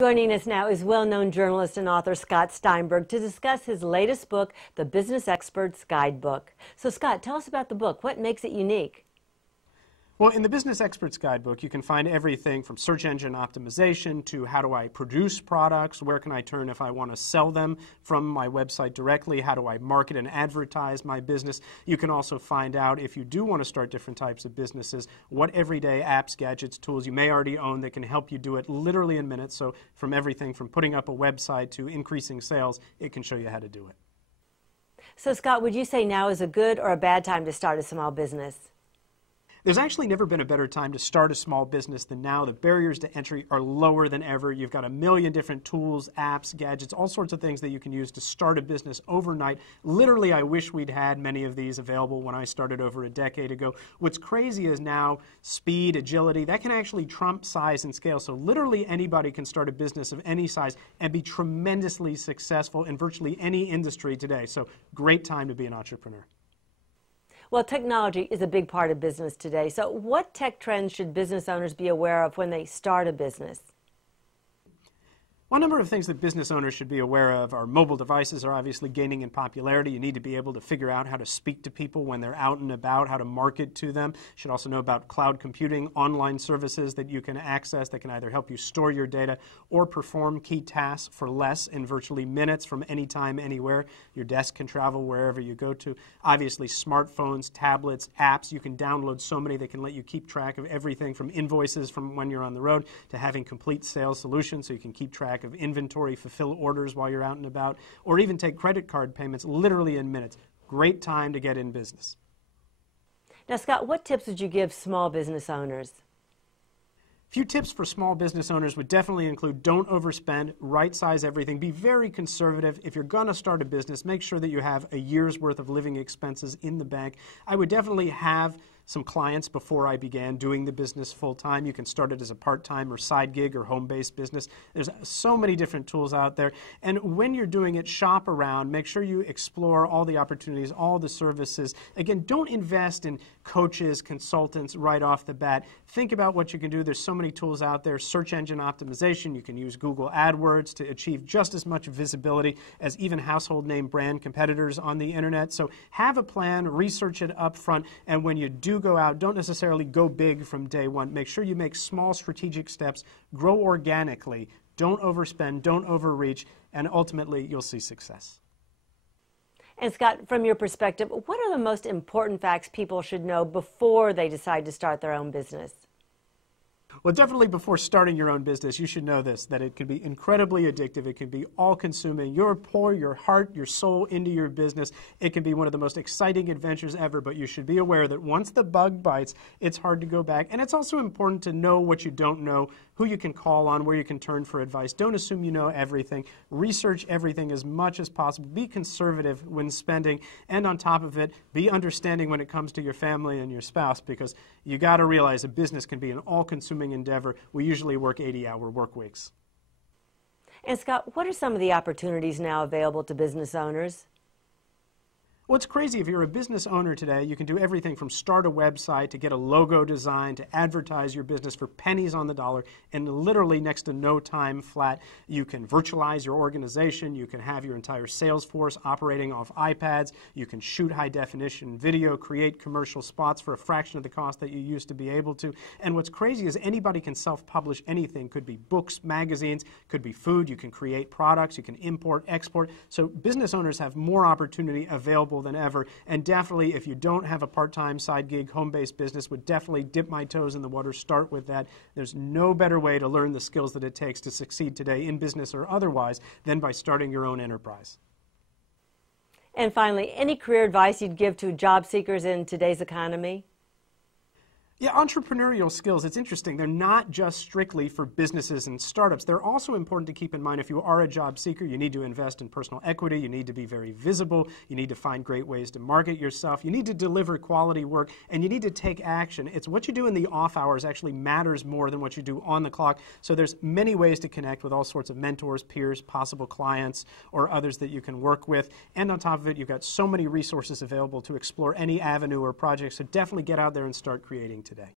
Joining us now is well-known journalist and author Scott Steinberg to discuss his latest book, The Business Expert's Guidebook. So Scott, tell us about the book. What makes it unique? Well, in the Business Expert's Guidebook, you can find everything from search engine optimization to how do I produce products, where can I turn if I want to sell them from my website directly, how do I market and advertise my business. You can also find out if you do want to start different types of businesses, what everyday apps, gadgets, tools you may already own that can help you do it literally in minutes. So from everything from putting up a website to increasing sales, it can show you how to do it. So Scott, would you say now is a good or a bad time to start a small business? There's actually never been a better time to start a small business than now. The barriers to entry are lower than ever. You've got a million different tools, apps, gadgets, all sorts of things that you can use to start a business overnight. Literally, I wish we'd had many of these available when I started over a decade ago. What's crazy is now speed, agility, that can actually trump size and scale. So literally anybody can start a business of any size and be tremendously successful in virtually any industry today. So great time to be an entrepreneur. Well, technology is a big part of business today. So what tech trends should business owners be aware of when they start a business? One number of things that business owners should be aware of are mobile devices are obviously gaining in popularity. You need to be able to figure out how to speak to people when they're out and about, how to market to them. You should also know about cloud computing, online services that you can access that can either help you store your data or perform key tasks for less in virtually minutes from anytime, anywhere. Your desk can travel wherever you go to. Obviously, smartphones, tablets, apps. You can download so many that can let you keep track of everything from invoices from when you're on the road to having complete sales solutions so you can keep track of inventory, fulfill orders while you're out and about, or even take credit card payments literally in minutes. Great time to get in business. Now, Scott, what tips would you give small business owners? A few tips for small business owners would definitely include don't overspend, right-size everything, be very conservative. If you're going to start a business, make sure that you have a year's worth of living expenses in the bank. I would definitely have some clients before I began doing the business full-time. You can start it as a part-time or side gig or home-based business. There's so many different tools out there. And when you're doing it, shop around. Make sure you explore all the opportunities, all the services. Again, don't invest in coaches, consultants right off the bat. Think about what you can do. There's so many tools out there. Search engine optimization. You can use Google AdWords to achieve just as much visibility as even household name brand competitors on the internet. So have a plan, research it up front, and when you do go out, don't necessarily go big from day one. Make sure you make small strategic steps, grow organically, don't overspend, don't overreach, and ultimately you'll see success. And Scott, from your perspective, what are the most important facts people should know before they decide to start their own business? Well, definitely before starting your own business, you should know this, that it can be incredibly addictive. It can be all-consuming. You'll pour your heart, your soul into your business. It can be one of the most exciting adventures ever, but you should be aware that once the bug bites, it's hard to go back. And it's also important to know what you don't know, who you can call on, where you can turn for advice. Don't assume you know everything. Research everything as much as possible. Be conservative when spending, and on top of it, be understanding when it comes to your family and your spouse, because you got to realize a business can be an all-consuming endeavor. We usually work 80-hour work weeks. And Scott, what are some of the opportunities now available to business owners? Well, it's crazy. If you're a business owner today, you can do everything from start a website to get a logo design to advertise your business for pennies on the dollar and literally next to no time flat. You can virtualize your organization. You can have your entire sales force operating off iPads. You can shoot high-definition video, create commercial spots for a fraction of the cost that you used to be able to. And what's crazy is anybody can self-publish anything. Could be books, magazines, could be food. You can create products. You can import, export. So business owners have more opportunity available than ever, and definitely if you don't have a part-time side gig home-based business, would definitely dip my toes in the water, start with that. There's no better way to learn the skills that it takes to succeed today in business or otherwise than by starting your own enterprise. And finally, any career advice you'd give to job seekers in today's economy? Yeah, entrepreneurial skills, it's interesting. They're not just strictly for businesses and startups. They're also important to keep in mind if you are a job seeker. You need to invest in personal equity. You need to be very visible. You need to find great ways to market yourself. You need to deliver quality work, and you need to take action. It's what you do in the off hours actually matters more than what you do on the clock. So there's many ways to connect with all sorts of mentors, peers, possible clients, or others that you can work with. And on top of it, you've got so many resources available to explore any avenue or project. So definitely get out there and start creating today.